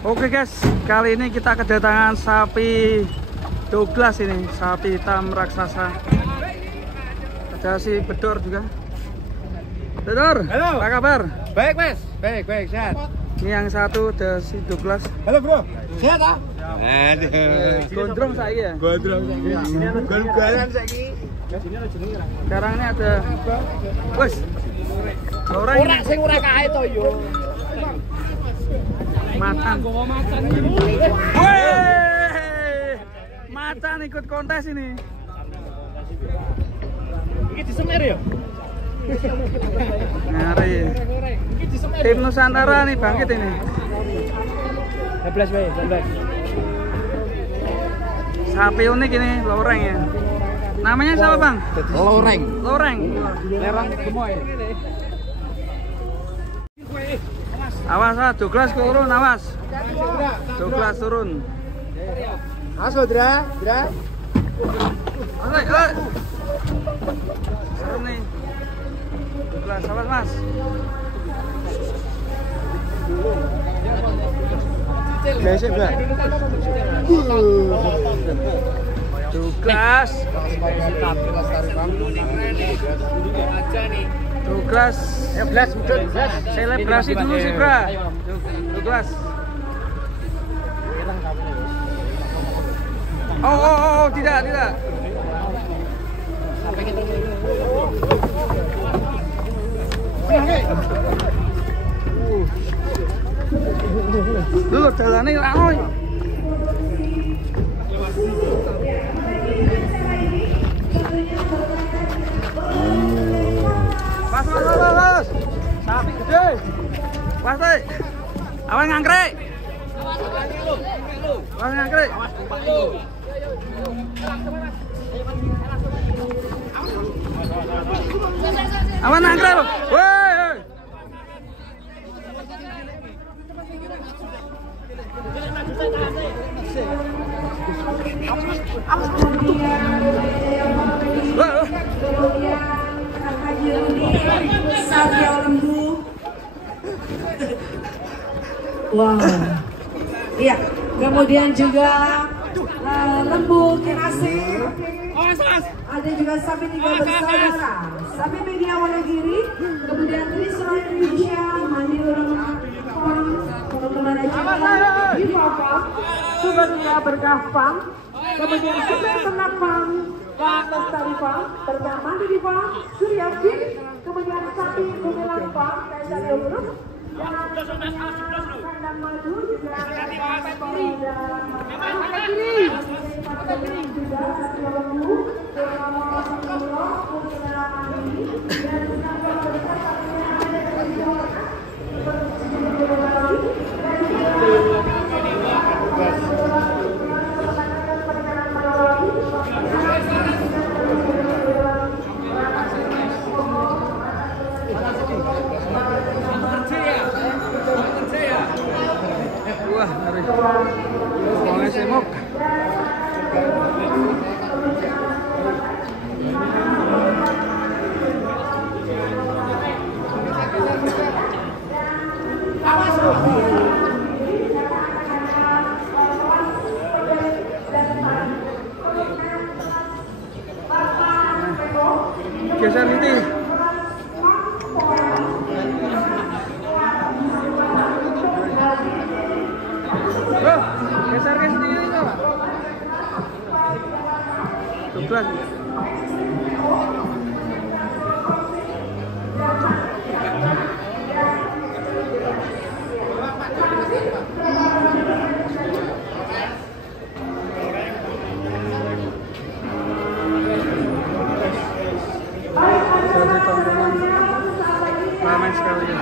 Oke guys, kali ini kita kedatangan sapi Douglas ini, sapi hitam raksasa. Ada si Bedor juga. Bedor, halo. apa kabar? Baik mas, baik sehat. Ini yang satu ada si Douglas. Halo bro, sehat ah? Aduh, gondrong saya ya. gondrong saya. Galugalan saya. Sekarang ini ada, wes, orang sing ora kae to yo. Macan. Weh, Macan ikut kontes ini. Iki disemer ya? Ngari. Tim Nusantara nih bangkit ini. 12 wae, 12. Sapi unik ini, loreng ya. Namanya siapa bang? Loreng. Loreng. Lerang gemoy. Awas, Douglas turun, awas. Douglas turun. Aso Dra. Ayo. Seru nih. Douglas, awas mas. Besek, Bang. Douglas. Douglas. Ya blas mudun, blas. Selebrasi dulu sih, Bra. Douglas. Oh, tidak. Dulu jalannya langsung. Pas. Sapi gede. Pas deh. Awas ngangkrek. Awas ngangkrek. Awas ngangkrek. Woi. Satya lembu. Wow. Iya, kemudian juga lembu kinasir. Ada juga sapi tiga bersaudara, sapi media Wonogiri, kemudian Trisula Indonesia, Mandiri Farm, teman-teman aja di Farm, Subatia Berkah Farm, kemudian Super Ternak Farm, dan Lestari Farm, pertama di Farm, Surya Fit, kemudian sapi Bumilang Farm, Kaisar Group, dan kandang madu juga kiri juga satu lembu, Wah, ngeri. Pokoknya semok. Geser ini. Geser ke sini itu. Douglas. Jadi tontonan ramai sekali ya.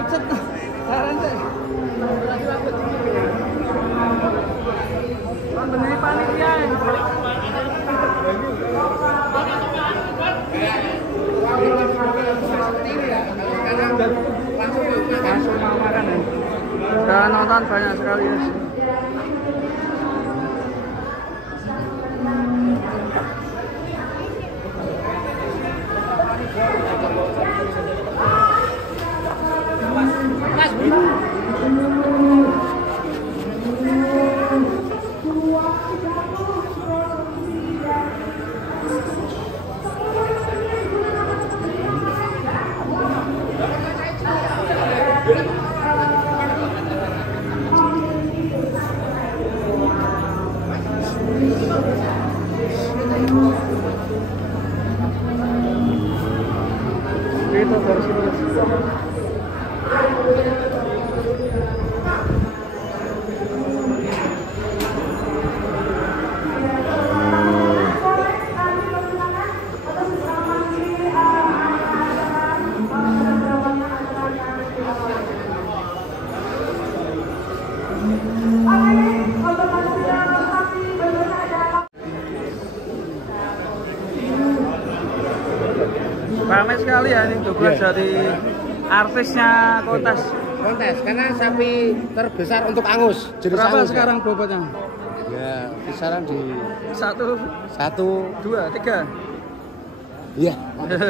Ucet, saran deh. banyak sekali ya. Itu dari sini. Ramai sekali ya ini Douglas dari artisnya kontes. Kontes karena sapi terbesar untuk angus. Jenis Berapa angus, sekarang bobotnya? Ya, kisaran di 1, 2, 3. Iya.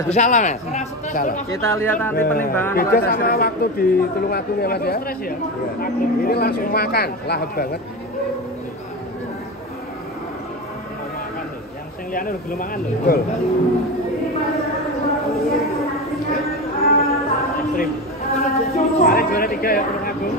Insya Allah Mas. Insya Allah. Kita lihat nanti penimbangan Beda kontes sama ini. waktu di Tulungagung ya Mas ya. Iya. Ini langsung makan, lahap banget. Yang sing liyane lho belum mangan lho. Betul. Ekstrim. Kemarin juara 3 ya Tulungagung.